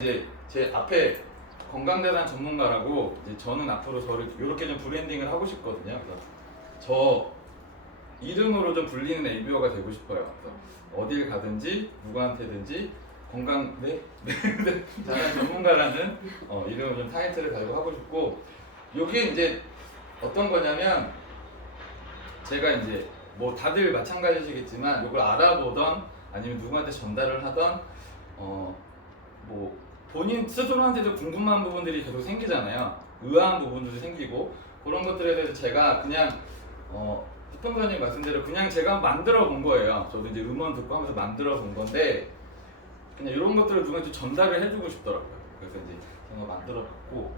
이제 제 앞에 건강대단 전문가라고 이제 저는 앞으로 저를 이렇게 좀 브랜딩을 하고 싶거든요. 그래서 저 이름으로 좀 불리는 ABO가 되고 싶어요. 그래서 어딜 가든지 누구한테든지 건강 대단 전문가라는 이름을 좀 타이틀을 가지고 하고 싶고, 이게 이제 어떤 거냐면 제가 이제 뭐 다들 마찬가지시겠지만 이걸 알아보던 아니면 누구한테 전달을 하던 뭐 본인 스스로한테도 궁금한 부분들이 계속 생기잖아요. 의아한 부분들도 생기고, 그런 것들에 대해서 제가 그냥 태평사님 말씀대로 그냥 제가 만들어 본 거예요. 저도 이제 음원 듣고 하면서 만들어 본 건데, 그냥 이런 것들을 누구한테 전달을 해주고 싶더라고요. 그래서 이제 제가 만들어 봤고,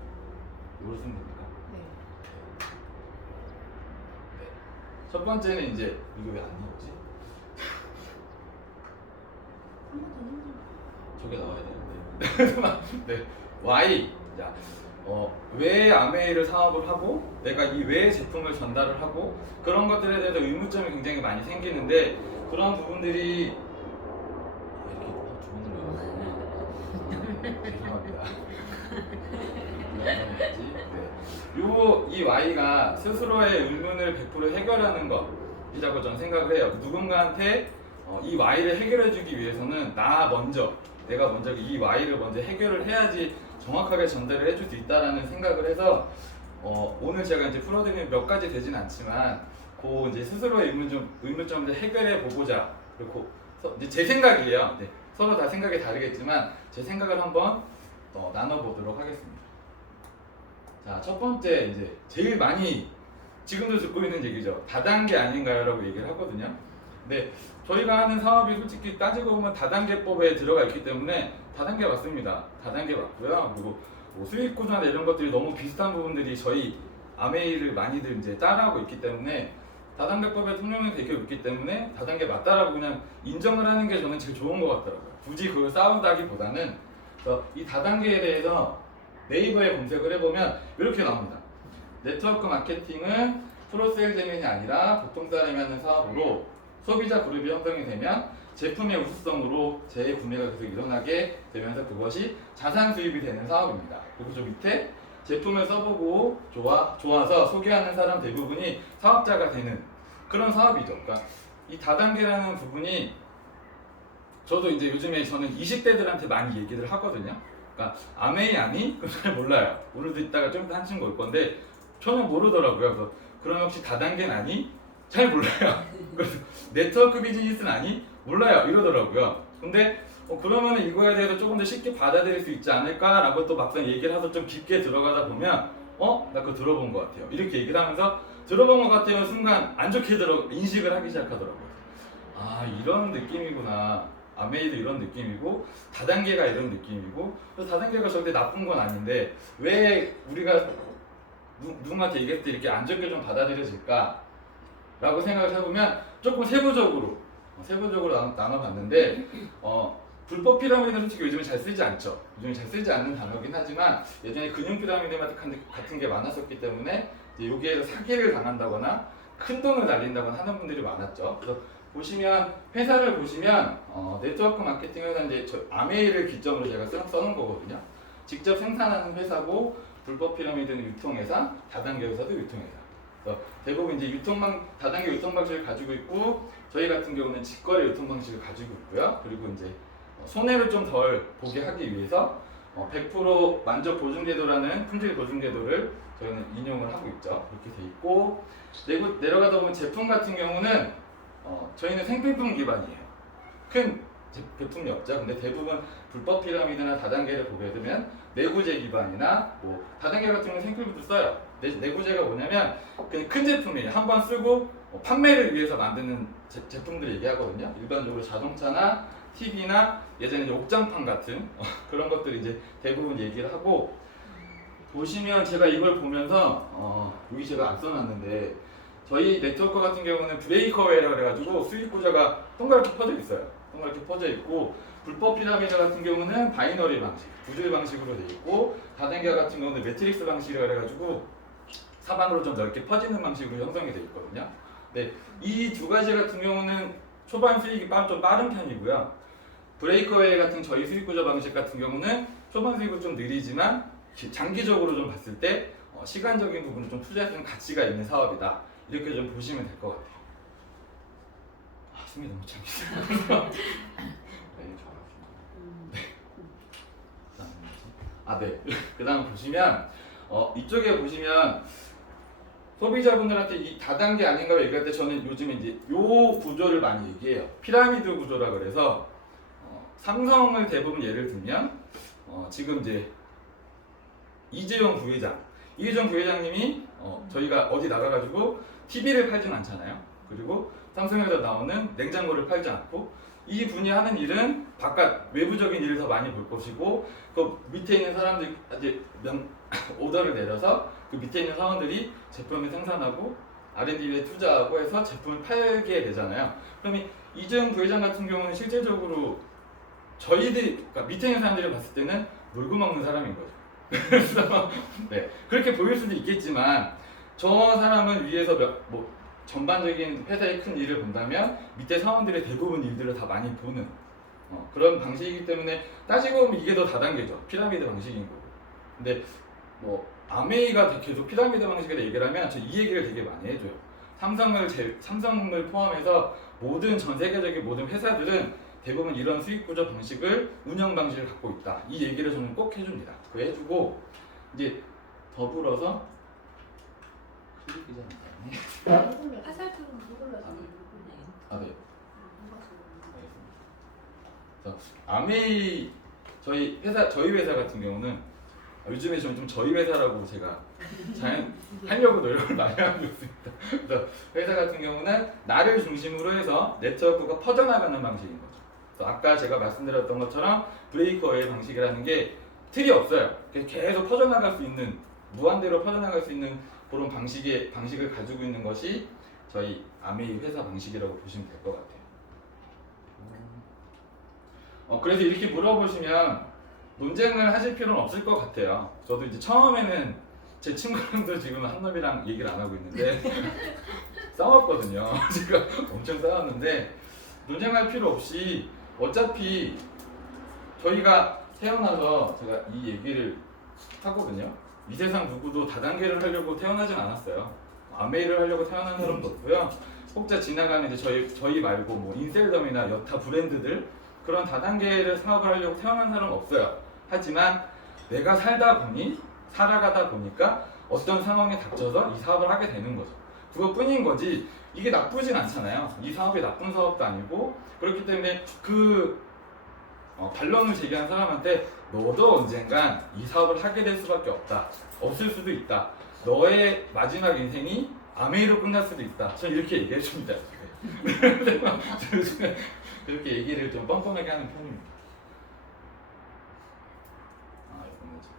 이걸 쓰면 됩니까? 네. 첫 번째는 이제 이거 왜 안 나오지? 저게 나와야 되는데. 네. Y. 자, 왜 아메이를 사업을 하고 내가 이 왜 제품을 전달을 하고 그런 것들에 대해서 의문점이 굉장히 많이 생기는데, 그런 부분들이 이렇게 주문을 죄송합니다. 이 Y가 스스로의 의문을 100% 해결하는 것이라고 저는 생각을 해요. 누군가한테 이 Y를 해결해주기 위해서는 내가 먼저 이 Y를 먼저 해결을 해야지 정확하게 전달을 해줄 수 있다라는 생각을 해서 오늘 제가 이제 풀어드리는 몇 가지 되진 않지만 이제 스스로의 의문점을 해결해 보고자, 그리고 이제 제 생각이에요. 네, 서로 다 생각이 다르겠지만 제 생각을 한번 나눠보도록 하겠습니다. 자, 첫 번째 이제 제일 많이 지금도 듣고 있는 얘기죠. 다단계 아닌가요라고 얘기를 하거든요. 근데 저희가 하는 사업이 솔직히 따지고 보면 다단계법에 들어가 있기 때문에 다단계 맞습니다. 다단계 맞고요. 그리고 뭐 수익 구조나 이런 것들이 너무 비슷한 부분들이 저희 아메이를 많이들 이제 따라하고 있기 때문에 다단계법에 통용이 되고 있기 때문에 다단계 맞다라고 그냥 인정을 하는 게 저는 제일 좋은 것 같더라고요. 굳이 그걸 싸우다기보다는. 그래서 이 다단계에 대해서 네이버에 검색을 해보면 이렇게 나옵니다. 네트워크 마케팅은 프로세일 재면이 아니라 보통 사람이 하는 사업으로 소비자 그룹이 형성이 되면 제품의 우수성으로 재구매가 계속 일어나게 되면서 그것이 자산 수입이 되는 사업입니다. 그리고 저 밑에 제품을 써보고 좋아서 소개하는 사람 대부분이 사업자가 되는 그런 사업이죠. 그러니까 이 다단계라는 부분이 저도 이제 요즘에 저는 20대들한테 많이 얘기를 하거든요. 그러니까 아메이 아니? 그건 잘 몰라요. 오늘도 이따가 좀 더 한 친구 올 건데 전혀 모르더라고요. 그래서 그럼 혹시 다단계는 아니? 잘 몰라요. 그래서 네트워크 비즈니스는 아니? 몰라요. 이러더라고요. 근데 그러면 이거에 대해서 조금 더 쉽게 받아들일 수 있지 않을까라고 또 막상 얘기를 해서 좀 깊게 들어가다 보면 나 그거 들어본 것 같아요. 이렇게 얘기를 하면서 들어본 것 같아요. 순간 안 좋게 인식을 하기 시작하더라고요. 아, 이런 느낌이구나. 아메이도 이런 느낌이고 다단계가 이런 느낌이고, 다단계가 절대 나쁜 건 아닌데 왜 우리가 누군가한테 얘기할 때 이렇게 안 좋게 좀 받아들여질까 라고 생각을 해보면 조금 세부적으로 나눠봤는데 불법 피라미드는 솔직히 요즘에 잘 쓰지 않죠. 요즘에 잘 쓰지 않는 단어긴 하지만 예전에 금융 피라미드 같은 게 많았었기 때문에 여기에서 사기를 당한다거나 큰 돈을 날린다거나 하는 분들이 많았죠. 그래서 보시면 회사를 보시면 네트워크 마케팅 회사 이제 아메이를 기점으로 제가 써놓은 거거든요. 직접 생산하는 회사고 불법 피라미드는 유통회사, 다단계 회사도 유통회사. 대부분 이제 다단계 유통 방식을 가지고 있고 저희 같은 경우는 직거래 유통 방식을 가지고 있고요. 그리고 이제 손해를 좀 덜 보게 하기 위해서 100% 만족 보증 제도라는 품질 보증 제도를 저희는 인용을 하고 있죠. 이렇게 돼 있고, 내려가다 보면 제품 같은 경우는 저희는 생필품 기반이에요. 큰 제품이 없죠. 근데 대부분 불법 피라미드나 다단계를 보게 되면 내구재 기반이나 뭐 다단계 같은 경우는 생필품도 써요. 내구재가 뭐냐면 그냥 큰 제품이에요. 한 번 쓰고 판매를 위해서 만드는 제품들 얘기하거든요. 일반적으로 자동차나 TV나 예전에 옥장판 같은 그런 것들 이제 대부분 얘기를 하고, 보시면 제가 이걸 보면서 여기 제가 안 써놨는데 저희 네트워크 같은 경우는 브레이커웨이라고 해가지고 수익 구조가 동그랗게 퍼져 있어요. 동그랗게 퍼져 있고, 불법 피라미드 같은 경우는 바이너리 방식, 두 줄 방식으로 돼 있고, 다단계 같은 경우는 매트릭스 방식이라 해가지고 사방으로 좀 넓게 퍼지는 방식으로 형성이 돼 있거든요. 네, 이 두 가지 같은 경우는 초반 수익이 좀 빠른 편이고요. 브레이커웨이 같은 저희 수익 구조 방식 같은 경우는 초반 수익은 좀 느리지만 장기적으로 좀 봤을 때 시간적인 부분을 좀 투자해주는 가치가 있는 사업이다. 이렇게 좀 보시면 될 것 같아요. 숨이 너무 참겠어요. 네, 좋았습니다. 네. 그 다음 보시면 이쪽에 보시면 소비자분들한테 이 다단계 아닌가 얘기할 때 저는 요즘에 이제 요 구조를 많이 얘기해요. 피라미드 구조라 그래서 삼성을 대부분 예를 들면 지금 이제 이재용 부회장님이 저희가 어디 나가가지고 TV를 팔진 않잖아요. 그리고 삼성에서 나오는 냉장고를 팔지 않고 이 분이 하는 일은 바깥 외부적인 일을 더 많이 볼 것이고 그 밑에 있는 사람들이 이제 오더를 내려서 그 밑에 있는 사원들이 제품을 생산하고 R&D에 투자하고 해서 제품을 팔게 되잖아요. 그러면 이재용 부회장 같은 경우는 실제적으로 저희들이 그러니까 밑에 있는 사람들이 봤을 때는 놀고 먹는 사람인 거죠. 그래서 네, 그렇게 보일 수도 있겠지만 저 사람은 위에서 전반적인 회사의 큰 일을 본다면 밑에 사원들의 대부분 일들을 다 많이 보는 그런 방식이기 때문에 따지고 보면 이게 더 다단계죠. 피라미드 방식인 거고. 근데 아메이가 계속 피라미드 방식으로 얘기를 하면 저 이 얘기를 되게 많이 해줘요. 삼성을 포함해서 전 세계적인 모든 회사들은 대부분 이런 수익 구조 방식을 운영 방식을 갖고 있다. 이 얘기를 저는 꼭 해줍니다. 그거 해주고 이제 더불어서 화살표는 그걸로 네. 아메이 저희 회사 같은 경우는 요즘에 좀 저희 회사라고 제가 하려고 노력을 많이 하고 있습니다. 그래서 회사 같은 경우는 나를 중심으로 해서 네트워크가 퍼져나가는 방식인 거죠. 그래서 아까 제가 말씀드렸던 것처럼 브레이커웨이 방식이라는 게 틀이 없어요. 계속 퍼져나갈 수 있는 무한대로 퍼져나갈 수 있는 그런 방식을 가지고 있는 것이 저희 아메이 회사 방식이라고 보시면 될 것 같아요. 그래서 이렇게 물어보시면 논쟁을 하실 필요는 없을 것 같아요. 저도 이제 처음에는 제 친구랑도 지금 한 놈이랑 얘기를 안 하고 있는데 싸웠거든요. 제가 엄청 싸웠는데 논쟁할 필요 없이 어차피 저희가 태어나서 제가 이 얘기를 하거든요. 이 세상 누구도 다단계를 하려고 태어나진 않았어요. 아메이를 하려고 태어난 사람도 없고요. 혹자 지나가는 이제 저희 말고 인셀덤이나 여타 브랜드들 그런 다단계를 사업을 하려고 태어난 사람은 없어요. 하지만 내가 살아가다 보니까 어떤 상황에 닥쳐서 이 사업을 하게 되는 거죠. 그것뿐인 거지 이게 나쁘진 않잖아요. 이 사업이 나쁜 사업도 아니고 그렇기 때문에 반론을 제기한 사람한테 너도 언젠간 이 사업을 하게 될 수밖에 없다. 없을 수도 있다. 너의 마지막 인생이 아메이로 끝날 수도 있다. 저는 이렇게 얘기해 줍니다. 그렇게 얘기를 좀 뻔뻔하게 하는 편입니다. 이거는 제가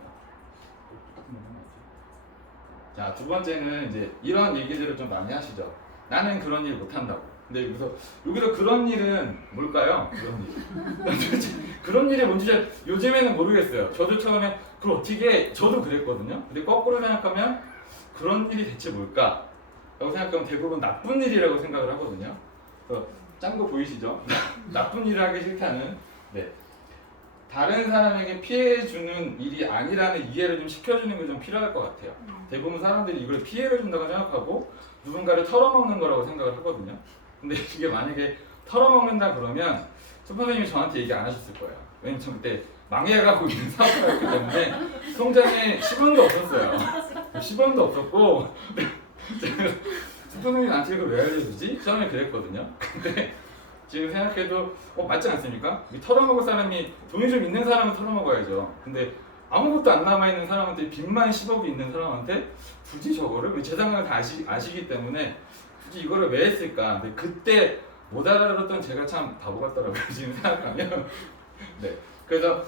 똑같은 거 해야지. 자, 두 번째는 이제 이런 얘기들을 좀 많이 하시죠. 나는 그런 일 못한다고. 근데 여기서 그런 일은 뭘까요? 그런 일. 그런 일이 뭔지 요즘에는 모르겠어요. 저도 처음에 그걸 어떻게 저도 그랬거든요. 근데 거꾸로 생각하면 그런 일이 대체 뭘까? 라고 생각하면 대부분 나쁜 일이라고 생각을 하거든요. 짠 거 보이시죠? 나쁜 일을 하기 싫다는 다른 사람에게 피해 주는 일이 아니라는 이해를 좀 시켜주는 게 좀 필요할 것 같아요. 대부분 사람들이 이걸 피해를 준다고 생각하고 누군가를 털어먹는 거라고 생각을 하거든요. 근데 이게 만약에 털어먹는다 그러면 선생님이 저한테 얘기 안 하셨을 거예요. 왜냐면 저 그때 망해가고 있는 사업을 했기 때문에 통장에 10원도 없었어요. 10원도 없었고 선생님이 나한테 이걸 왜 알려주지? 처음에 그랬거든요. 근데 지금 생각해도 맞지 않습니까? 털어먹을 사람이 돈이 좀 있는 사람은 털어먹어야죠. 근데 아무것도 안 남아있는 사람한테 빚만 10억이 있는 사람한테 굳이 저거를 왜 재산을 다 아시기 때문에 굳이 이거를 왜 했을까? 근데 그때 못 알아들었던 제가 참 바보 같더라고요. 지금 생각하면. 그래서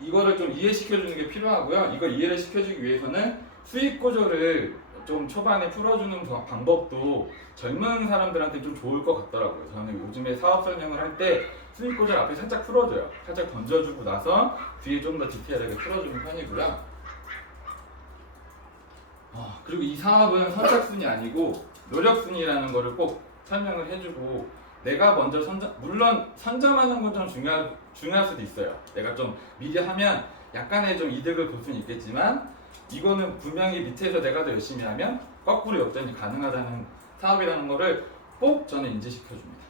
이거를 좀 이해시켜주는 게 필요하고요. 이걸 이해를 시켜주기 위해서는 수익 구조를 좀 초반에 풀어주는 방법도 젊은 사람들한테 좀 좋을 것 같더라고요. 저는 요즘에 사업 설명을 할 때 수익 구조를 앞에 살짝 풀어줘요. 살짝 던져주고 나서 뒤에 좀 더 디테일하게 풀어주는 편이고요. 그리고 이 사업은 선착순이 아니고 노력순이라는 거를 꼭 설명을 해주고 내가 먼저 물론 선점하는 건 좀 중요할 중요할 수도 있어요. 내가 좀 미리 하면 약간의 좀 이득을 볼 수는 있겠지만 이거는 분명히 밑에서 내가 더 열심히 하면 거꾸로 역전이 가능하다는 사업이라는 거를 꼭 저는 인지시켜 줍니다.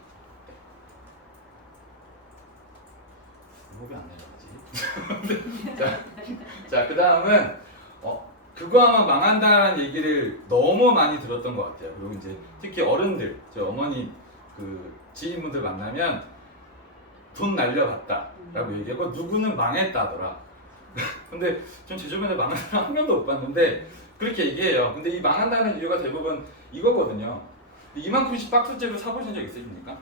목이 안 내려가지. 자, 그 다음은 그거 하면 망한다라는 얘기를 너무 많이 들었던 것 같아요. 그리고 이제 특히 어른들, 저 어머니 그 지인분들 만나면 돈 날려갔다라고 얘기하고 누구는 망했다더라. 근데 전 제 주변에 망한 사람 한 명도 못 봤는데 그렇게 얘기해요. 근데 이 망한다는 이유가 대부분 이거거든요. 이만큼씩 박스째로 사보신 적 있으십니까?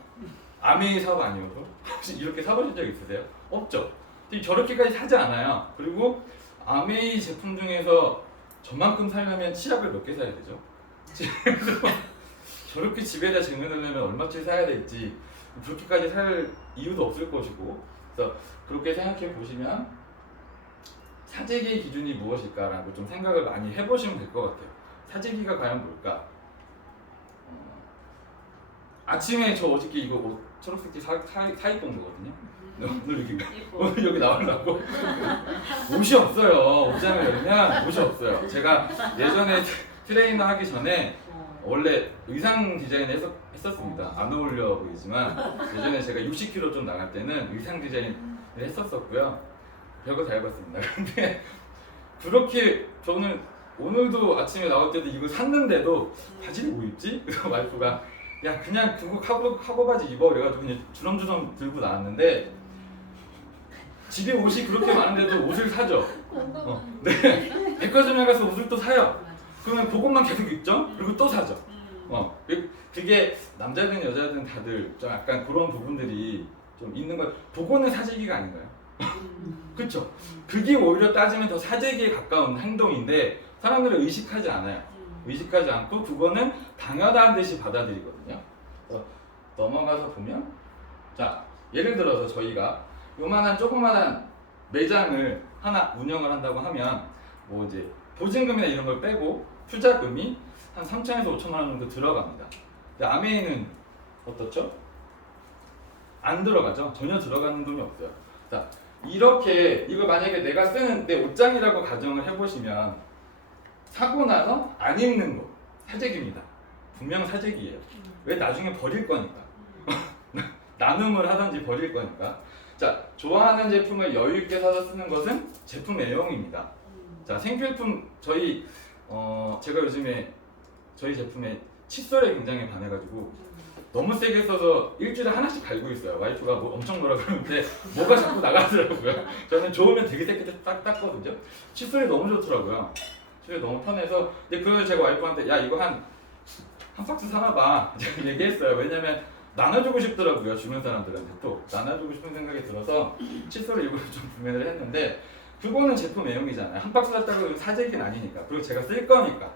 아메이 사업 아니어도 혹시 이렇게 사보신 적 있으세요? 없죠. 근데 저렇게까지 사지 않아요. 그리고 아메이 제품 중에서 저만큼 살려면 치약을 몇 개 사야 되죠? 저렇게 집에다 쟁여놓으려면 얼마치 사야 될지 그렇게까지 살 이유도 없을 것이고 그래서 그렇게 생각해 보시면 사재기의 기준이 무엇일까라고 좀 생각을 많이 해보시면 될 것 같아요. 사재기가 과연 뭘까? 아침에 저 어저께 이거 옷 초록색 티 사입던 거거든요. 오늘 여기 나오려고 옷이 없어요. 옷장을 열면 옷이 없어요. 제가 예전에 트레이너 하기 전에 원래 의상 디자인을 했었습니다. 안 어울려 보이지만 예전에 제가 60kg 좀 나갈 때는 의상 디자인을 했었었고요. 별거 다 해봤습니다. 근데 그렇게 저는 오늘도 아침에 나올 때도 이거 샀는데도 바지를 뭐 입지? 그래서 와이프가 야 그냥 그거 카고 바지 입어 그래가지고 그냥 주렁주렁 들고 나왔는데 집에 옷이 그렇게 많은데도 옷을 사죠. 네. 백화점에 가서 옷을 또 사요. 그러면 그것만 계속 입죠. 그리고 또 사죠. 그게 남자든 여자든 다들 좀 약간 그런 부분들이 좀 있는 거. 그거는 사재기가 아닌가요? 그렇죠. 그게 오히려 따지면 더 사재기에 가까운 행동인데 사람들은 의식하지 않아요. 의식하지 않고 그거는 당연한 듯이 받아들이거든요. 그래서 넘어가서 보면 자 예를 들어서 저희가 요만한 조그만한 매장을 하나 운영을 한다고 하면 뭐 이제 보증금이나 이런 걸 빼고 투자금이 한 3천에서 5천만 원 정도 들어갑니다. 근데 아메이는 어떻죠? 안 들어가죠. 전혀 들어가는 돈이 없어요. 자 이렇게 이거 만약에 내가 쓰는 내 옷장이라고 가정을 해보시면 사고 나서 안 입는 거 사재기입니다. 분명 사재기예요. 왜 나중에 버릴 거니까. 나눔을 하든지 버릴 거니까. 자 좋아하는 제품을 여유 있게 사서 쓰는 것은 제품 애용입니다. 자 생필품 제가 요즘에 저희 제품에 칫솔에 굉장히 반해가지고 너무 세게 써서 일주일에 하나씩 갈고 있어요. 와이프가 뭐 엄청 뭐라 그러는데 뭐가 자꾸 나가더라고요. 저는 좋으면 되게 세게 딱 닦거든요. 칫솔이 너무 좋더라고요. 칫솔이 너무 편해서 근데 그걸 제가 와이프한테 야 이거 한 박스 사놔봐 제가 얘기했어요. 왜냐면 나눠주고 싶더라고요. 주변 사람들한테 또 나눠주고 싶은 생각이 들어서 칫솔을 일부러 좀 구매를 했는데 그거는 제품 애용이잖아요. 한 박스 샀다고 사재기는 아니니까. 그리고 제가 쓸 거니까.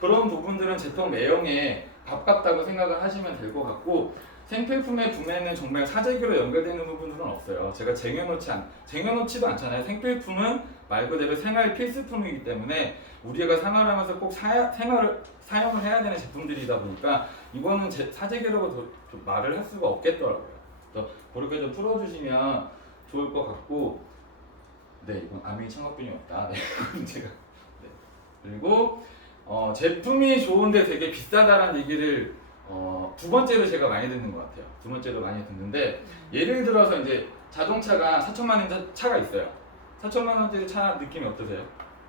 그런 부분들은 제품 애용에 가깝다고 생각을 하시면 될 것 같고 생필품의 구매는 정말 사재기로 연결되는 부분들은 없어요. 제가 쟁여놓지도 않잖아요. 생필품은 말 그대로 생활 필수품이기 때문에 우리가 생활하면서 꼭 사용을 해야 되는 제품들이다 보니까 이거는 사재기라고 말을 할 수가 없겠더라고요. 그래서 그렇게 좀 풀어주시면 좋을 것 같고 네 이건 아메이 창업비용이 없다. 네, 제가 네. 그리고 제품이 좋은데 되게 비싸다라는 얘기를 두 번째로 제가 많이 듣는 것 같아요. 두 번째로 많이 듣는데 예를 들어서 이제 자동차가 4천만 원 차가 있어요. 4천만 원짜리 차 느낌이 어떠세요?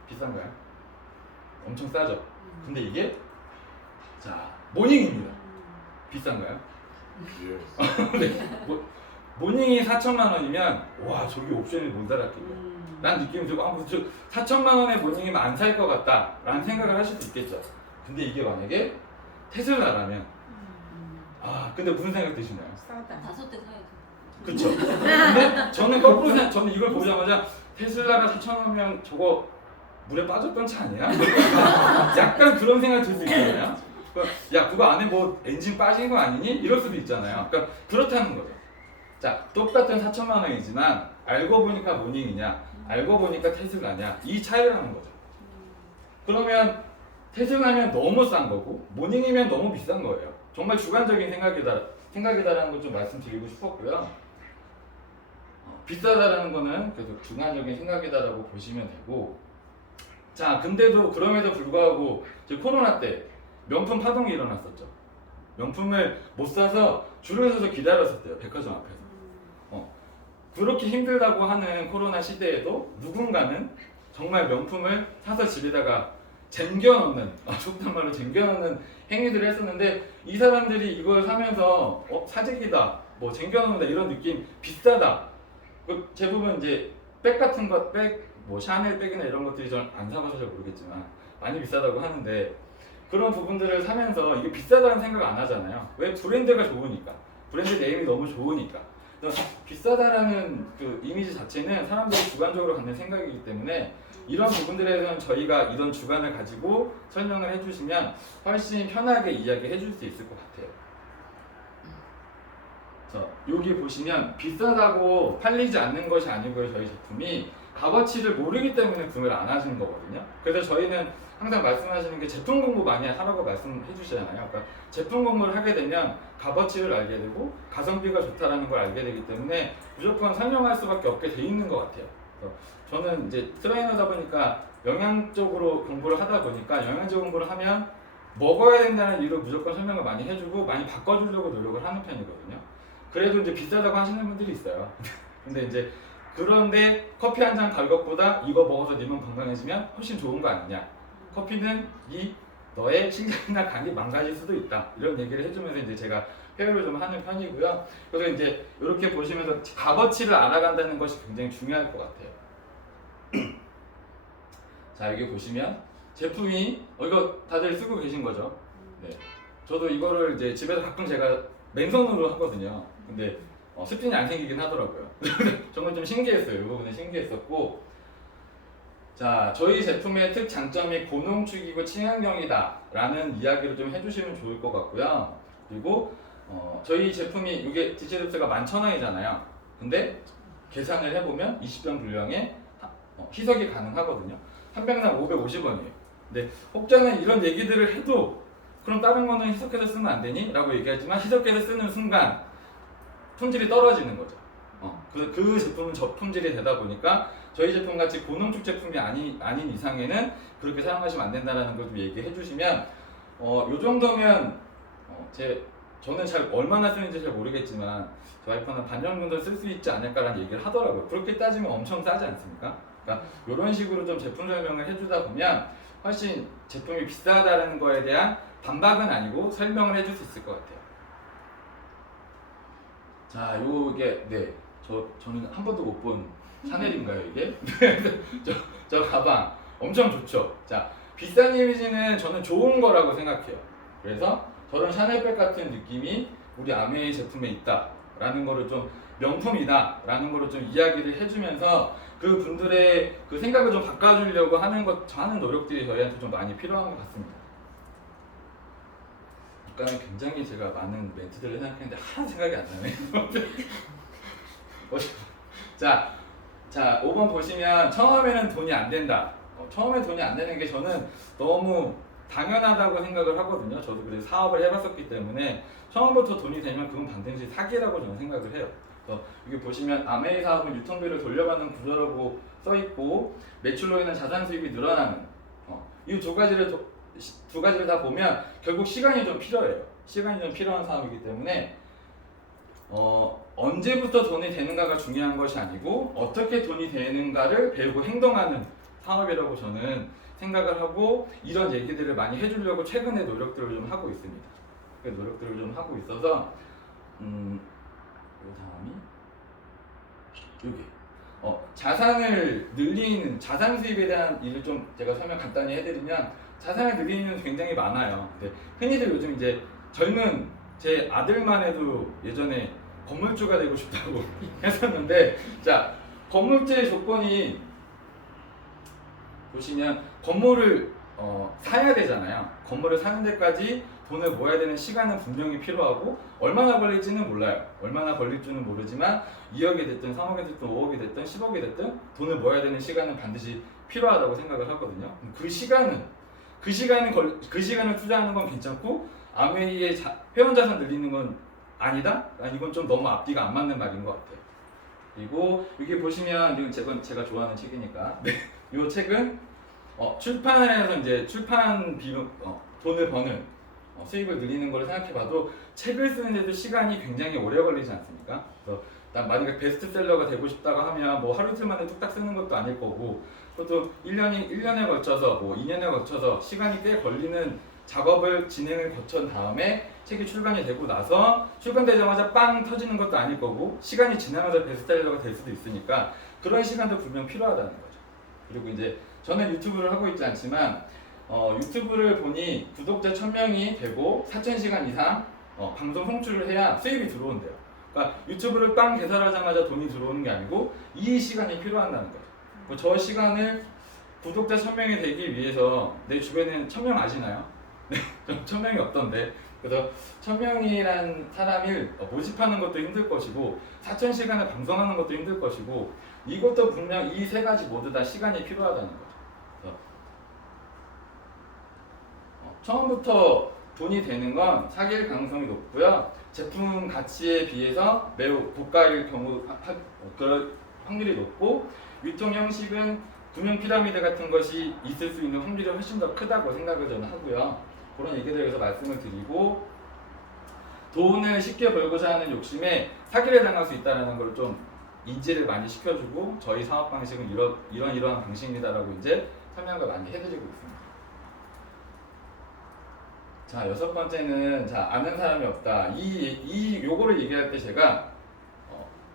비싼가요? 엄청 싸죠. 근데 이게 자 모닝입니다. 비싼가요? 네. 모닝이 4천만 원이면 와 저기 옵션이 못 달았겠네. 라는 느낌이 들고 4천만 원의 모닝이면 안 살 것 같다 라는 생각을 하실 수 있겠죠. 근데 이게 만약에 테슬라라면 근데 무슨 생각 드시나요? 싸다. 5대 사야지. 그쵸. 근데 저는 거꾸로 저는 이걸 보자마자 테슬라가 4천만 원이면 저거 물에 빠졌던 차 아니야? 약간 그런 생각 들 수 있잖아요. 야 그거 안에 뭐 엔진 빠진 거 아니니? 이럴 수도 있잖아요. 그러니까 그렇다는 거죠. 자 똑같은 4천만 원이지만 알고 보니까 모닝이냐 알고 보니까 테슬라냐 이 차이라는 거죠. 그러면 테슬라면 너무 싼 거고 모닝이면 너무 비싼 거예요. 정말 주관적인 생각이다라는 걸 좀 말씀드리고 싶었고요. 비싸다라는 거는 계속 주관적인 생각이다라고 보시면 되고, 자 근데도 그럼에도 불구하고 이제 코로나 때 명품 파동이 일어났었죠. 명품을 못 사서 줄을 서서 기다렸었대요, 백화점 앞에서. 그렇게 힘들다고 하는 코로나 시대에도 누군가는 정말 명품을 사서 집에다가 쟁겨놓는, 속단 말로 쟁겨놓는 행위들을 했었는데, 이 사람들이 이걸 사면서 사재기다, 뭐 쟁겨놓는다 이런 느낌, 비싸다. 그 대부분 이제 백 같은 것, 뭐 샤넬 백이나 이런 것들이 전 안 사봐서 잘 모르겠지만 많이 비싸다고 하는데, 그런 부분들을 사면서 이게 비싸다는 생각 안 하잖아요. 왜? 브랜드가 좋으니까, 브랜드 네임이 너무 좋으니까. 그래서 비싸다라는 그 이미지 자체는 사람들이 주관적으로 갖는 생각이기 때문에, 이런 부분들에 대해서는 저희가 이런 주관을 가지고 설명을 해주시면 훨씬 편하게 이야기해 줄 수 있을 것 같아요. 여기 보시면 비싸다고 팔리지 않는 것이 아니고요, 저희 제품이 값어치를 모르기 때문에 구매를 안 하시는 거거든요. 그래서 저희는 항상 말씀하시는 게 제품 공부 많이 하라고 말씀해 주시잖아요. 그러니까 제품 공부를 하게 되면 값어치를 알게 되고 가성비가 좋다라는 걸 알게 되기 때문에 무조건 설명할 수밖에 없게 돼 있는 것 같아요. 저는 이제 트레이너다 보니까 영양적으로 공부를 하다 보니까, 영양적 공부를 하면 먹어야 된다는 이유로 무조건 설명을 많이 해주고 많이 바꿔주려고 노력을 하는 편이거든요. 그래도 이제 비싸다고 하시는 분들이 있어요. 근데 이제 그런데 커피 한 잔 가격보다 이거 먹어서 네 몸 건강해지면 훨씬 좋은 거 아니냐. 커피는 너의 신장이나 간이 망가질 수도 있다. 이런 얘기를 해주면서 이제 제가 회의를 좀 하는 편이고요. 그래서 이제 이렇게 보시면서 값어치를 알아간다는 것이 굉장히 중요할 것 같아요. 자, 여기 보시면 제품이 이거 다들 쓰고 계신 거죠? 네. 저도 이거를 이제 집에서 가끔 제가 맨손으로 하거든요. 근데 습진이 안 생기긴 하더라고요. 정말 좀 신기했어요. 이 부분에 신기했었고, 자, 저희 제품의 특장점이 고농축이고 친환경이다 라는 이야기를 좀 해주시면 좋을 것 같고요. 그리고 저희 제품이 이게 디체뎁스가 11,000원이잖아요. 근데 계산을 해보면 20병 분량에 희석이 가능하거든요. 한 병당 550원이에요. 근데 혹자는 이런 얘기들을 해도 그럼 다른 거는 희석해서 쓰면 안 되니? 라고 얘기하지만, 희석해서 쓰는 순간 품질이 떨어지는 거죠. 그 제품은 저품질이 되다 보니까 저희 제품 같이 고농축 제품이 아닌 이상에는 그렇게 사용하시면 안 된다는 걸 좀 얘기해 주시면, 요 정도면 저는 잘 얼마나 쓰는지 잘 모르겠지만 저 와이프는 반년 정도 쓸 수 있지 않을까라는 얘기를 하더라고요. 그렇게 따지면 엄청 싸지 않습니까? 그러니까 이런 식으로 좀 제품 설명을 해주다 보면 훨씬 제품이 비싸다는 거에 대한 반박은 아니고 설명을 해줄 수 있을 것 같아요. 자, 요게 저는 한 번도 못 본 샤넬인가요 이게? 저 가방 엄청 좋죠. 자, 비싼 이미지는 저는 좋은 거라고 생각해요. 그래서 저런 샤넬백 같은 느낌이 우리 아메이 제품에 있다라는 거를 좀 명품이다라는 거를 좀 이야기를 해주면서 그 분들의 그 생각을 좀 바꿔주려고 하는 노력들이 저희한테 좀 많이 필요한 것 같습니다. 아까는 굉장히 제가 많은 멘트들을 생각했는데 하나도 생각이 안 나네. 자, 5번 보시면 처음에는 돈이 안 된다. 처음에 돈이 안 되는 게 저는 너무 당연하다고 생각을 하거든요. 저도 그래서 사업을 해봤었기 때문에 처음부터 돈이 되면 그건 반드시 사기라고 저는 생각을 해요. 그래서 여기 보시면 아메이 사업은 유통비를 돌려받는 구조라고 써있고, 매출로 인한 자산 수입이 늘어나는, 이 두 가지를 다 보면 결국 시간이 좀 필요해요. 시간이 좀 필요한 사업이기 때문에 언제부터 돈이 되는가가 중요한 것이 아니고 어떻게 돈이 되는가를 배우고 행동하는 사업이라고 저는 생각을 하고, 이런 얘기들을 많이 해주려고 최근에 노력들을 좀 하고 있습니다. 그 노력들을 좀 하고 있어서 그 다음이 여기 자산을 늘리는, 자산 수입에 대한 일을 좀 제가 설명 간단히 해드리면, 자산을 늘리는 굉장히 많아요. 근데 흔히들 요즘 이제 젊은 제 아들만 해도 예전에 건물주가 되고 싶다고 했었는데, 자, 건물주의 조건이 보시면 건물을 사야 되잖아요. 건물을 사는 데까지 돈을 모아야 되는 시간은 분명히 필요하고, 얼마나 걸릴지는 몰라요. 얼마나 걸릴지는 모르지만 2억이 됐든 3억이 됐든 5억이 됐든 10억이 됐든 돈을 모아야 되는 시간은 반드시 필요하다고 생각을 하거든요. 그 시간을 투자하는 건 괜찮고, 아메이의 회원 자산 늘리는 건 아니다? 이건 좀 너무 앞뒤가 안 맞는 말인 것 같아요. 그리고 여기 보시면 이건 제가 좋아하는 책이니까 네. 이 책은 출판을 해서 이제 출판 비용 돈을 버는 수익을 늘리는 걸 생각해봐도 책을 쓰는데도 시간이 굉장히 오래 걸리지 않습니까? 그래서 난 만약에 베스트셀러가 되고 싶다고 하면 뭐 하루 이틀 만에 뚝딱 쓰는 것도 아닐 거고 그것도 1년에 걸쳐서 뭐 2년에 걸쳐서 시간이 꽤 걸리는 작업을 진행을 거친 다음에 책이 출간이 되고 나서 출간되자마자 빵 터지는 것도 아닐 거고 시간이 지나면서 베스트셀러가 될 수도 있으니까 그런 시간도 분명 필요하다는 거죠. 그리고 이제 저는 유튜브를 하고 있지 않지만 유튜브를 보니 구독자 1000명이 되고 4000시간 이상 방송 송출을 해야 수입이 들어온대요. 그러니까 유튜브를 빵 개설하자마자 돈이 들어오는 게 아니고 이 시간이 필요하다는 거죠. 저 시간을 구독자 1000명이 되기 위해서 내 주변에는 1000명 아시나요? 네, 1000명이 없던데 그래서 1000명이란 사람을 모집하는 것도 힘들 것이고 4000시간을 방송하는 것도 힘들 것이고 이것도 분명 이 세 가지 모두 다 시간이 필요하다는 거죠. 그래서 처음부터 돈이 되는 건 사귈 가능성이 높고요. 제품 가치에 비해서 매우 고가일 경우 그럴 확률이 높고 유통 형식은 금융 피라미드 같은 것이 있을 수 있는 확률이 훨씬 더 크다고 생각을 저는 하고요. 그런 얘기에 대해서 말씀을 드리고 돈을 쉽게 벌고자 하는 욕심에 사기를 당할 수 있다는 걸 좀 인지를 많이 시켜주고 저희 사업 방식은 이런 방식입니다라고 이제 설명을 많이 해드리고 있습니다. 자, 6번째는 아는 사람이 없다. 요거를 얘기할 때 제가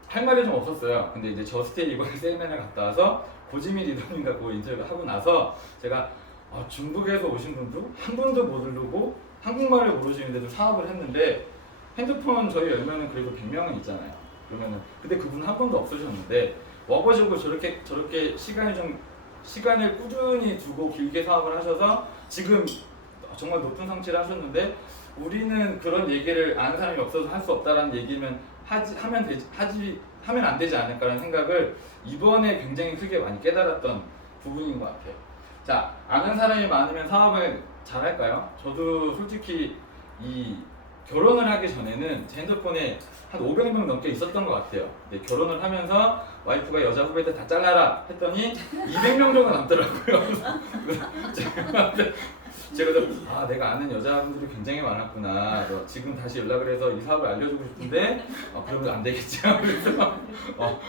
할 말이 좀 없었어요. 근데 이제 저스트에 이번에 세미나를 갔다 와서 고지미 리더님과 그 인터뷰를 하고 나서 제가 중국에서 오신 분도 한 분도 못 누르고 한국말을 모르시는데도 사업을 했는데 핸드폰 저희 열면은 그래도 100명은 있잖아요. 그러면은 근데 그분 한 번도 없으셨는데 와보시고 저렇게 시간을 꾸준히 두고 길게 사업을 하셔서 지금 정말 높은 성취를 하셨는데 우리는 그런 얘기를 아는 사람이 없어서 할 수 없다라는 얘기면 하면 안 되지 않을까라는 생각을 이번에 굉장히 크게 많이 깨달았던 부분인 것 같아요. 자, 아는 사람이 많으면 사업을 잘할까요? 저도 솔직히 결혼을 하기 전에는 제 핸드폰에 한 500명 넘게 있었던 것 같아요. 근데 결혼을 하면서 와이프가 여자 후배들 다 잘라라 했더니 200명 정도 남더라고요. 제가 내가 아는 여자분들이 굉장히 많았구나. 지금 다시 연락을 해서 이 사업을 알려주고 싶은데 그러면 안 되겠죠. 그래서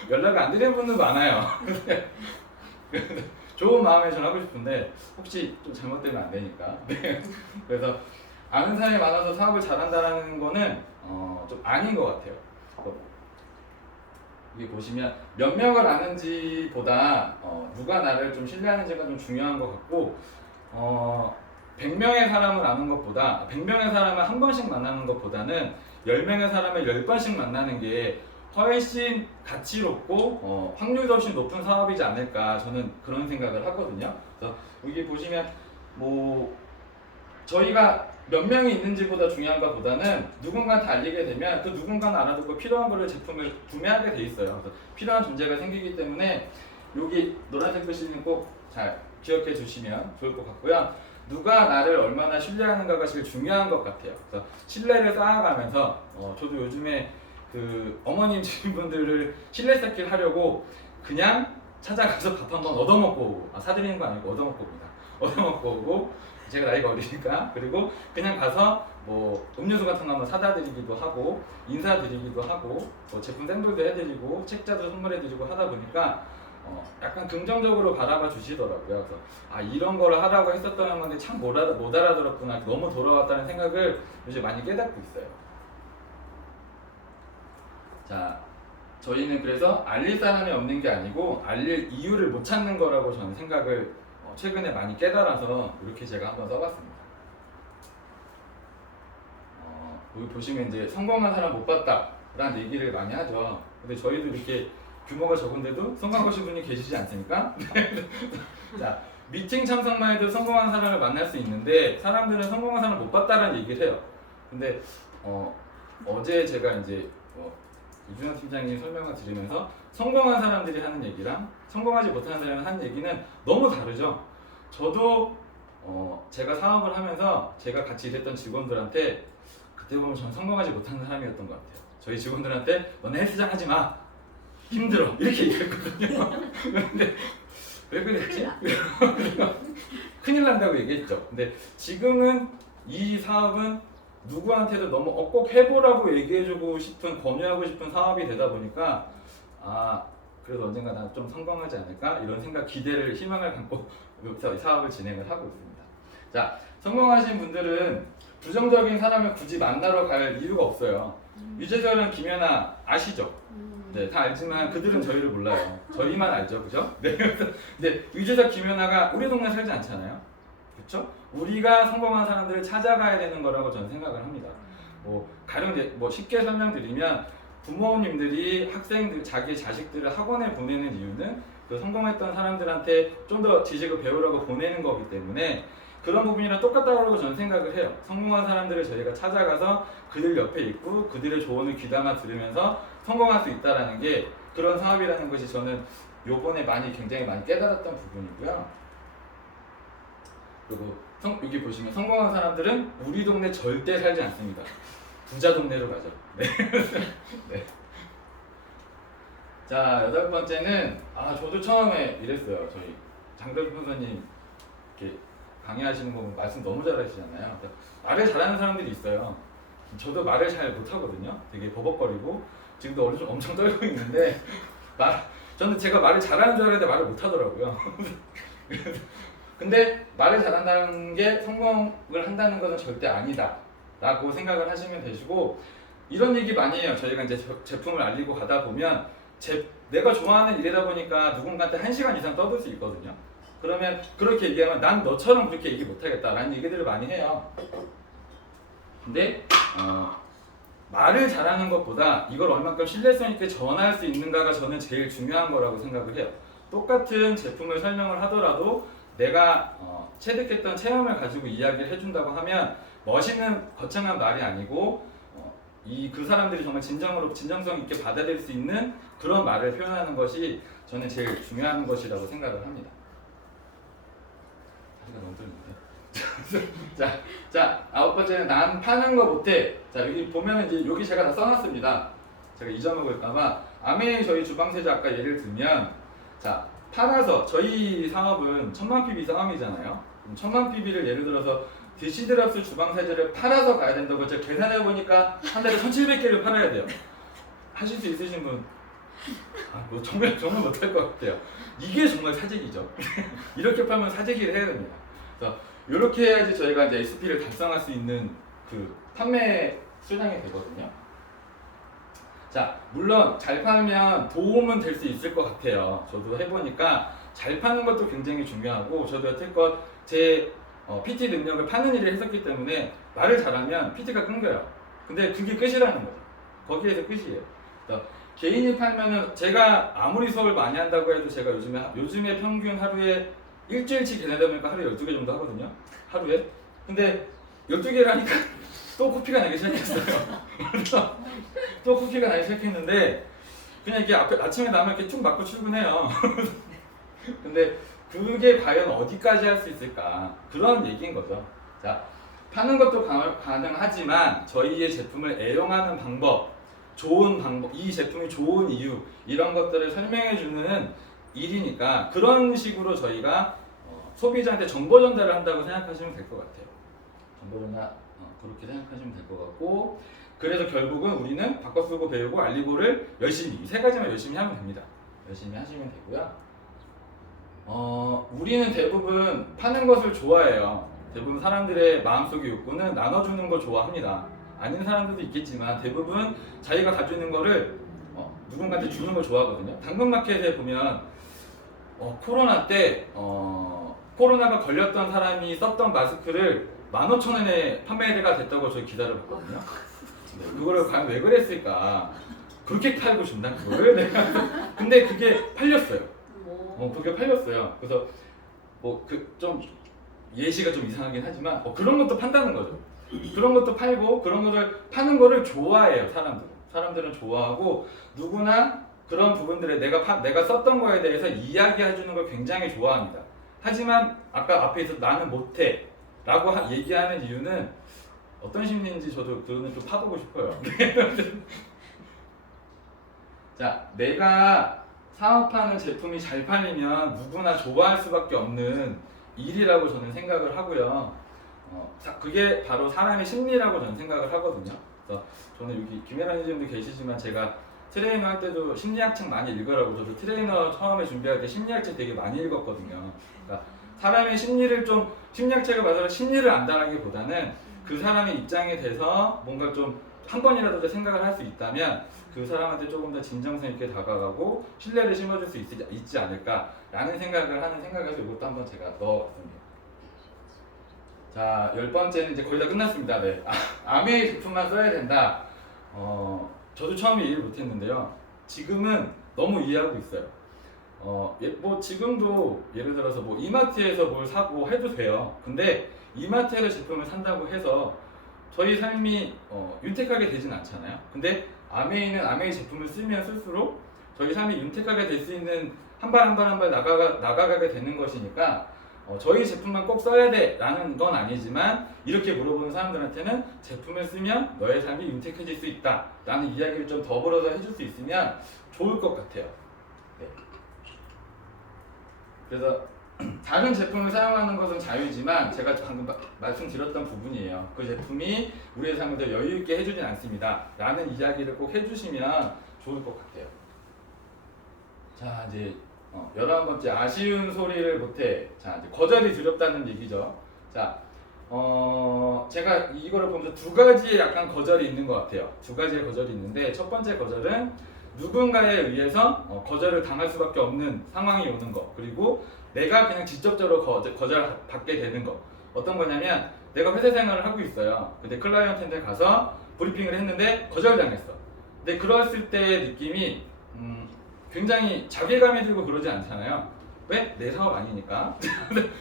연락을 안 드리는 분들 많아요. 좋은 마음에 전하고 싶은데 혹시 좀 잘못되면 안 되니까. 네. 그래서 아는 사람이 많아서 사업을 잘한다는 거는 좀 아닌 것 같아요. 여기 보시면 몇 명을 아는지보다 누가 나를 좀 신뢰하는지가 좀 중요한 것 같고 100명의 사람을 아는 것보다 100명의 사람을 한 번씩 만나는 것보다는 10명의 사람을 10번씩 만나는 게 훨씬 가치롭고 확률도 훨씬 높은 사업이지 않을까 저는 그런 생각을 하거든요. 그래서 여기 보시면 뭐 저희가 몇 명이 있는지보다 중요한 것보다는 누군가한테 알리게 되면 그 누군가는 알아듣고 필요한 거를 제품을 구매하게 돼 있어요. 그래서 필요한 존재가 생기기 때문에 여기 노란색 글씨는 꼭 잘 기억해 주시면 좋을 것 같고요. 누가 나를 얼마나 신뢰하는가가 제일 중요한 것 같아요. 그래서 신뢰를 쌓아가면서 저도 요즘에 그 어머님 주인분들을 신뢰 쌓기를 하려고 그냥 찾아가서 밥 한번 얻어먹고 오고 사드리는 거 아니고 얻어먹고 옵니다. 얻어먹고 오고 제가 나이가 어리니까 그리고 그냥 가서 뭐 음료수 같은 거 한번 사다 드리기도 하고 인사드리기도 하고 뭐 제품 샘플도 해드리고 책자도 선물해드리고 하다 보니까 약간 긍정적으로 바라봐 주시더라고요. 그래서 이런 거를 하라고 했었던 건데 참 못 알아들었구나 너무 돌아왔다는 생각을 요즘 많이 깨닫고 있어요. 자, 저희는 그래서 알릴 사람이 없는 게 아니고 알릴 이유를 못 찾는 거라고 저는 생각을 최근에 많이 깨달아서 이렇게 제가 한번 써봤습니다. 여기 보시면 이제 성공한 사람 못 봤다 라는 얘기를 많이 하죠. 근데 저희도 이렇게 규모가 적은데도 성공하신 분이 계시지 않습니까? 자, 미팅 참석만 해도 성공한 사람을 만날 수 있는데 사람들은 성공한 사람 못 봤다라는 얘기를 해요. 근데 어제 제가 이제 이준현 팀장님 설명을 드리면서 성공한 사람들이 하는 얘기랑 성공하지 못하는 사람이 하는 얘기는 너무 다르죠. 저도 제가 사업을 하면서 제가 같이 일했던 직원들한테 그때 보면 전 성공하지 못하는 사람이었던 것 같아요. 저희 직원들한테 너네 헬스장 하지 마. 힘들어 이렇게 얘기했거든요. 근데 왜 그랬지? 큰일 난다고 얘기했죠. 근데 지금은 이 사업은 누구한테도 너무 꼭 해보라고 얘기해주고 싶은, 권유하고 싶은 사업이 되다 보니까 그래도 언젠가 난 좀 성공하지 않을까 이런 생각, 기대를, 희망을 갖고 이 사업을 진행을 하고 있습니다. 자, 성공하신 분들은 부정적인 사람을 굳이 만나러 갈 이유가 없어요. 유재석이랑 김연아 아시죠? 네, 다 알지만 그들은 저희를 몰라요. 저희만 알죠, 그죠? 네. 근데 유재석, 김연아가 우리 동네 살지 않잖아요, 그렇죠? 우리가 성공한 사람들을 찾아가야 되는 거라고 저는 생각을 합니다. 가령 쉽게 설명드리면 부모님들이 학생들, 자기 자식들을 학원에 보내는 이유는 그 성공했던 사람들한테 좀 더 지식을 배우라고 보내는 거기 때문에 그런 부분이랑 똑같다고 저는 생각을 해요. 성공한 사람들을 저희가 찾아가서 그들 옆에 있고 그들의 조언을 귀담아 들으면서 성공할 수 있다는 게 그런 사업이라는 것이 저는 요번에 굉장히 많이 깨달았던 부분이고요. 그리고 여기 보시면 성공한 사람들은 우리 동네 절대 살지 않습니다. 부자 동네로 가죠. 네. 네. 자, 8번째는 저도 처음에 이랬어요. 저희 장덕희 변호사님 이렇게 강의하시는 거 보면 말씀 너무 잘하시잖아요. 말을 잘하는 사람들이 있어요. 저도 말을 잘 못하거든요. 되게 버벅거리고 지금도 엄청 떨고 있는데 저는 제가 말을 잘하는 줄 알았는데 말을 못하더라고요. 근데 말을 잘한다는 게 성공을 한다는 것은 절대 아니다 라고 생각을 하시면 되시고, 이런 얘기 많이 해요. 저희가 이제 제품을 알리고 가다 보면 내가 좋아하는 일이다 보니까 누군가한테 1시간 이상 떠들 수 있거든요. 그러면 그렇게 얘기하면 난 너처럼 그렇게 얘기 못하겠다 라는 얘기들을 많이 해요. 근데 말을 잘하는 것보다 이걸 얼만큼 신뢰성 있게 전할 수 있는가가 저는 제일 중요한 거라고 생각을 해요. 똑같은 제품을 설명을 하더라도 내가 체득했던 체험을 가지고 이야기를 해준다고 하면 멋있는 거창한 말이 아니고 그 사람들이 정말 진정성 있게 받아들일 수 있는 그런 말을 표현하는 것이 저는 제일 중요한 것이라고 생각을 합니다. 다리가 너무 떨리는데. 자, 9번째는 난 파는 거 못해. 자, 여기 보면은 이제 여기 제가 다 써놨습니다. 제가 잊어먹을까봐. 저희 주방세제 아까 예를 들면, 자, 팔아서 저희 사업은 1000만 PB 사업이잖아요. 1000만 PB를 예를 들어서 디시드랍스 주방세제를 팔아서 가야 된다고 제가 계산해 보니까 한 달에 1700개를 팔아야 돼요. 하실 수 있으신 분? 정말 못할 것 같아요. 이게 정말 사재기죠. 이렇게 팔면 사재기를 해야 됩니다. 그래서 이렇게 해야지 저희가 이제 SP를 달성할 수 있는 그 판매 수량이 되거든요. 자, 물론 잘 팔면 도움은 될 수 있을 것 같아요. 저도 해보니까 잘 파는 것도 굉장히 중요하고, 저도 여태껏 제 PT 능력을 파는 일을 했었기 때문에 말을 잘하면 PT가 끊겨요. 근데 그게 끝이라는 거죠. 거기에서 끝이에요. 그래서 개인이 팔면은 제가 아무리 수업을 많이 한다고 해도 제가 요즘에 평균 하루에 일주일치 계산하다 보니까 하루에 12개 정도 하거든요. 하루에. 근데 12개를 하니까 또 코피가 나기 시작했어요. 그래서 또 코피가 나기 시작했는데 그냥 이렇게 아침에 나면 이렇게 쭉 맞고 출근해요. 근데 그게 과연 어디까지 할 수 있을까? 그런 얘기인 거죠. 자, 파는 것도 가능하지만 저희의 제품을 애용하는 방법, 좋은 방법, 이 제품이 좋은 이유, 이런 것들을 설명해 주는 일이니까 그런 식으로 저희가 소비자한테 정보 전달을 한다고 생각하시면 될 것 같아요. 정보 전달 그렇게 생각하시면 될 것 같고, 그래서 결국은 우리는 바꿔 쓰고 배우고 알리고를 열심히, 이 세 가지만 열심히 하면 됩니다. 열심히 하시면 되고요. 우리는 대부분 파는 것을 좋아해요. 대부분 사람들의 마음속의 욕구는 나눠주는 걸 좋아합니다. 아닌 사람들도 있겠지만 대부분 자기가 가지고 있는 거를 누군가한테 주는 걸 좋아하거든요. 당근마켓에 보면 코로나 때 코로나가 걸렸던 사람이 썼던 마스크를 15,000원에 판매가 됐다고 저희 기사를 봤거든요. 네, 그거를 과연 왜 그랬을까? 그렇게 팔고 준다 그거를 내가. 근데 그게 팔렸어요. 그게 팔렸어요. 그래서 좀 예시가 좀 이상하긴 하지만 그런 것도 판다는 거죠. 그런 것도 팔고 그런 것을 파는 거를 좋아해요. 사람들은 좋아하고 누구나 그런 부분들에 내가 썼던 거에 대해서 이야기해주는 걸 굉장히 좋아합니다. 하지만 아까 앞에 있어 나는 못해 라고 얘기하는 이유는 어떤 심리인지 저도 그거는 좀 파보고 싶어요. 자, 내가 사업하는 제품이 잘 팔리면 누구나 좋아할 수밖에 없는 일이라고 저는 생각을 하고요. 그게 바로 사람의 심리라고 저는 생각을 하거든요. 그래서 저는 여기 김혜란 선생님도 계시지만 제가 트레이너 할 때도 심리학책 많이 읽으라고 저도 트레이너 처음에 준비할 때 심리학책 되게 많이 읽었거든요. 그러니까 사람의 심리를 좀 심리학책을 봐서 심리를 안다라기보다는 그 사람의 입장에 대해서 뭔가 좀 한 번이라도 생각을 할 수 있다면 그 사람한테 조금 더 진정성 있게 다가가고 신뢰를 심어줄 수 있지 않을까라는 생각을 하는 생각에서 이것도 한번 제가 넣어봤습니다. 자, 10번째는 이제 거의 다 끝났습니다. 네. 아메이 제품만 써야 된다. 저도 처음에 이해를 못했는데요. 지금은 너무 이해하고 있어요. 뭐 지금도 예를 들어서 뭐 이마트에서 뭘 사고 해도 돼요. 근데 이마트에서 제품을 산다고 해서 저희 삶이 윤택하게 되진 않잖아요. 근데 아메이는 아메이 제품을 쓰면 쓸수록 저희 삶이 윤택하게 될 수 있는 한 발 한 발 한 발 나가게 되는 것이니까 저희 제품만 꼭 써야 돼 라는 건 아니지만 이렇게 물어보는 사람들한테는 제품을 쓰면 너의 삶이 윤택해질 수 있다 라는 이야기를 좀 더불어서 해줄 수 있으면 좋을 것 같아요. 네. 그래서 다른 제품을 사용하는 것은 자유지만 제가 방금 말씀드렸던 부분이에요. 그 제품이 우리의 삶을 더 여유 있게 해주진 않습니다 라는 이야기를 꼭 해주시면 좋을 것 같아요. 자, 이제 11번째 아쉬운 소리를 못해. 자, 이제 거절이 두렵다는 얘기죠. 자, 제가 이거를 보면서 두 가지의 약간 거절이 있는 것 같아요. 두 가지의 거절이 있는데 첫 번째 거절은 누군가에 의해서 거절을 당할 수밖에 없는 상황이 오는 거, 그리고 내가 그냥 직접적으로 거절받게 되는 거. 어떤 거냐면 내가 회사 생활을 하고 있어요. 근데 클라이언트한테 가서 브리핑을 했는데 거절당했어. 근데 그랬을 때의 느낌이 굉장히 자괴감이 들고 그러지 않잖아요. 왜? 내 사업 아니니까.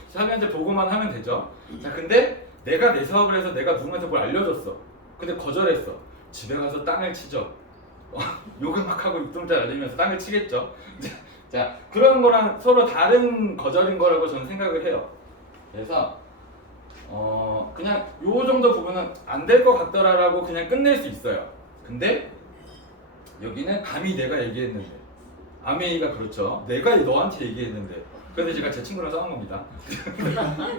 사람한테 보고만 하면 되죠. 자, 근데 내가 내 사업을 해서 내가 누군가한테 뭘 알려줬어. 근데 거절했어. 집에 가서 땅을 치죠. 욕을 막 하고 육동자 날리면서 땅을 치겠죠. 자, 그런 거랑 서로 다른 거절인 거라고 저는 생각을 해요. 그래서 그냥 요 정도 부분은 안 될 것 같더라라고 그냥 끝낼 수 있어요. 근데 여기는 감히 내가 얘기했는데 아메이가 그렇죠. 내가 너한테 얘기했는데 그래서 제가 제 친구랑 싸운 겁니다.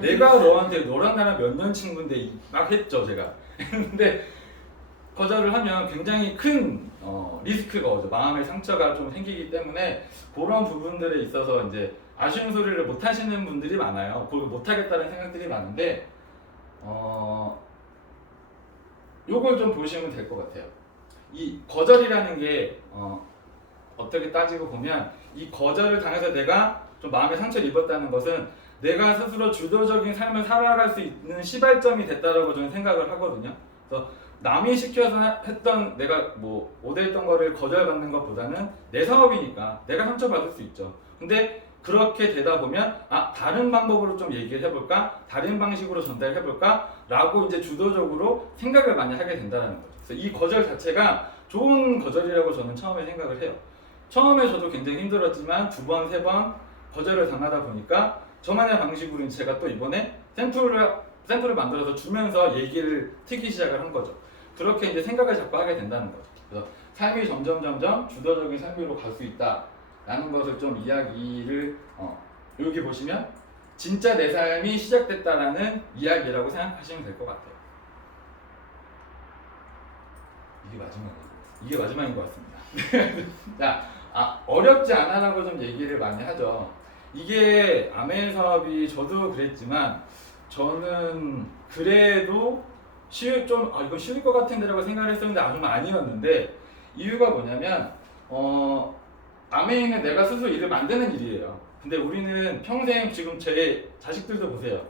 내가 너랑 나랑 몇 년 친구인데 막 했죠 제가. 근데 거절을 하면 굉장히 큰 리스크가 오죠. 마음의 상처가 좀 생기기 때문에 그런 부분들에 있어서 이제 아쉬운 소리를 못 하시는 분들이 많아요. 그걸 못 하겠다는 생각들이 많은데 요걸 좀 보시면 될 것 같아요. 이 거절이라는 게 어떻게 따지고 보면 이 거절을 당해서 내가 좀 마음의 상처를 입었다는 것은 내가 스스로 주도적인 삶을 살아갈 수 있는 시발점이 됐다라고 저는 생각을 하거든요. 그래서 남이 시켜서 했던 내가 뭐 오대했던 거를 거절받는 것보다는 내 사업이니까 내가 상처받을 수 있죠. 근데 그렇게 되다 보면 다른 방법으로 좀 얘기를 해볼까? 다른 방식으로 전달해볼까? 라고 이제 주도적으로 생각을 많이 하게 된다는 거죠. 그래서 이 거절 자체가 좋은 거절이라고 저는 처음에 생각을 해요. 처음에 저도 굉장히 힘들었지만 두 번, 세 번 거절을 당하다 보니까 저만의 방식으로 제가 또 이번에 샘플을 만들어서 주면서 얘기를 트기 시작을 한 거죠. 그렇게 이제 생각을 자꾸 하게 된다는 거죠. 그래서 삶이 점점 주도적인 삶으로 갈 수 있다라는 것을 좀 이야기를 여기 보시면 진짜 내 삶이 시작됐다라는 이야기라고 생각하시면 될 것 같아요. 이게 마지막인 것 같습니다. 자, 어렵지 않아라고 좀 얘기를 많이 하죠. 이게 아메이 사업이 저도 그랬지만 저는 그래도 이거 쉬울 것 같은데라고 생각을 했었는데 아니었는데 이유가 뭐냐면 아메이는 내가 스스로 일을 만드는 일이에요. 근데 우리는 평생 지금 제 자식들도 보세요.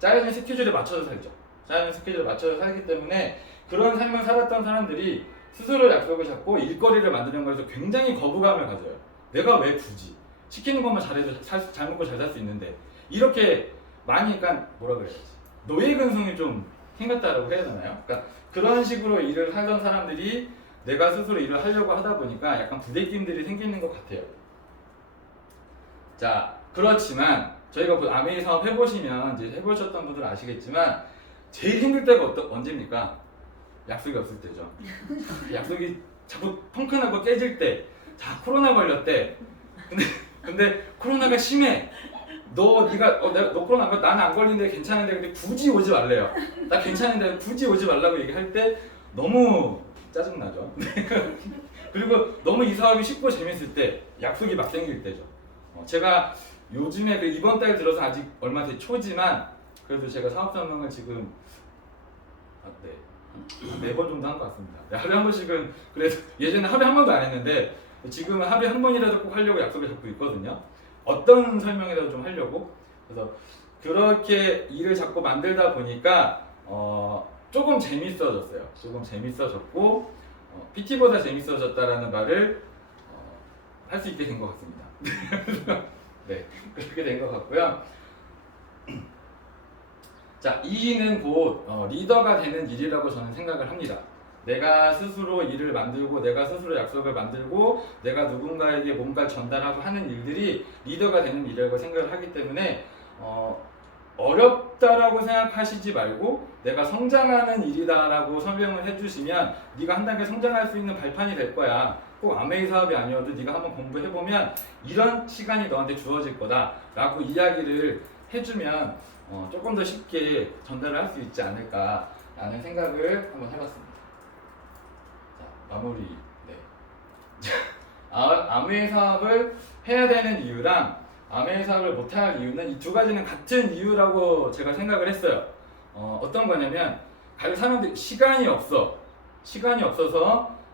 짜여진 스케줄에 맞춰서 살죠. 짜여진 스케줄에 맞춰서 살기 때문에 그런 삶을 살았던 사람들이 스스로 약속을 잡고 일거리를 만드는 거에서 굉장히 거부감을 가져요. 내가 왜 굳이 시키는 것만 잘해도 잘 먹고 잘 살 수 있는데 이렇게 많이 뭐라 그래야지 노예 근성이 좀 생겼다라고 해야 되나요? 그러니까 그런 식으로 일을 하던 사람들이 내가 스스로 일을 하려고 하다 보니까 약간 부대낌들이 생기는 것 같아요. 자, 그렇지만 저희가 아메이 사업 해보시면 이제 해보셨던 분들 아시겠지만 제일 힘들 때가 언제입니까? 약속이 없을 때죠. 약속이 자꾸 펑크나고 깨질 때 자 코로나 걸렸대. 근데 코로나가 심해. 너 코로나 안 걸, 나는 안 걸린데 괜찮은데 근데 굳이 오지 말래요. 나 괜찮은데 굳이 오지 말라고 얘기할 때 너무 짜증나죠. 그리고 너무 이 사업이 쉽고 재밌을 때 약속이 막 생길 때죠. 제가 요즘에 그 이번 달 들어서 아직 얼마 돼 초지만 그래도 제가 사업 설명을 지금 네 번 정도 한 것 같습니다. 네, 하루에 한 번씩은 그래도 예전에 하루에 한 번도 안 했는데 지금은 하루에 한 번이라도 꼭 하려고 약속을 잡고 있거든요. 어떤 설명이라도 좀 하려고. 그래서 그렇게 일을 자꾸 만들다 보니까 조금 재밌어졌어요. 조금 재밌어졌고 PT보다 재밌어졌다라는 말을 할 수 있게 된 것 같습니다. 네, 그렇게 된 것 같고요. 자, 이 일은 곧 리더가 되는 일이라고 저는 생각을 합니다. 내가 스스로 일을 만들고 내가 스스로 약속을 만들고 내가 누군가에게 뭔가를 전달하고 하는 일들이 리더가 되는 일이라고 생각을 하기 때문에 어렵다라고 생각하시지 말고 내가 성장하는 일이다라고 설명을 해주시면 네가 한 단계 성장할 수 있는 발판이 될 거야. 꼭 아메이 사업이 아니어도 네가 한번 공부해보면 이런 시간이 너한테 주어질 거다 라고 이야기를 해주면 조금 더 쉽게 전달을 할 수 있지 않을까라는 생각을 한번 해봤습니다. 자, 마무리. 네. 아메이 사업을 해야 되는 이유랑 아메이 사업을 못할 이유는 이 두 가지는 같은 이유라고 제가 생각을 했어요. 어떤 거냐면 사람들이 시간이 없어서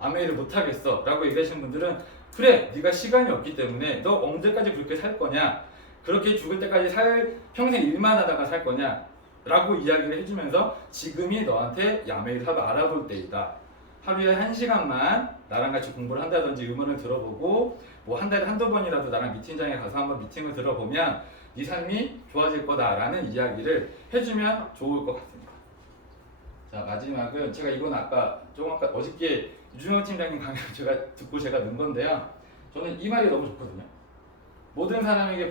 아메이를 못하겠어 라고 얘기하시는 분들은 그래 네가 시간이 없기 때문에 너 언제까지 그렇게 살 거냐, 그렇게 죽을 때까지 평생 일만 하다가 살 거냐 라고 이야기를 해주면서 지금이 너한테 아메이 사업을 알아볼 때이다. 하루에 1시간만 나랑 같이 공부를 한다든지 음원을 들어보고 뭐 한 달에 한두 번이라도 나랑 미팅장에 가서 한번 미팅을 들어보면 네 삶이 좋아질 거다라는 이야기를 해주면 좋을 것 같습니다. 자, 마지막은 제가 이건 아까 어저께 유준호 팀장님 강의를 제가 넣은 건데요. 저는 이 말이 너무 좋거든요. 모든 사람에게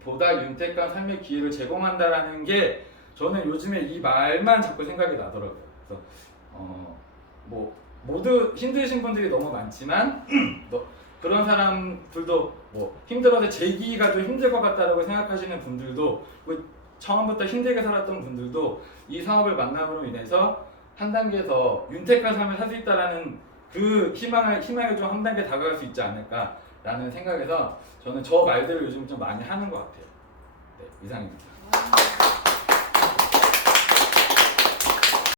보다 윤택한 삶의 기회를 제공한다라는 게 저는 요즘에 이 말만 자꾸 생각이 나더라고요. 그래서 모두 힘드신 분들이 너무 많지만 그런 사람들도 힘들어서 재기가 좀 힘들 것 같다라고 생각하시는 분들도 처음부터 힘들게 살았던 분들도 이 사업을 만남으로 인해서 한 단계 더 윤택한 삶을 살 수 있다라는 그 희망에 좀 한 단계 다가갈 수 있지 않을까라는 생각에서 저는 저 말들을 요즘 좀 많이 하는 것 같아요. 네, 이상입니다.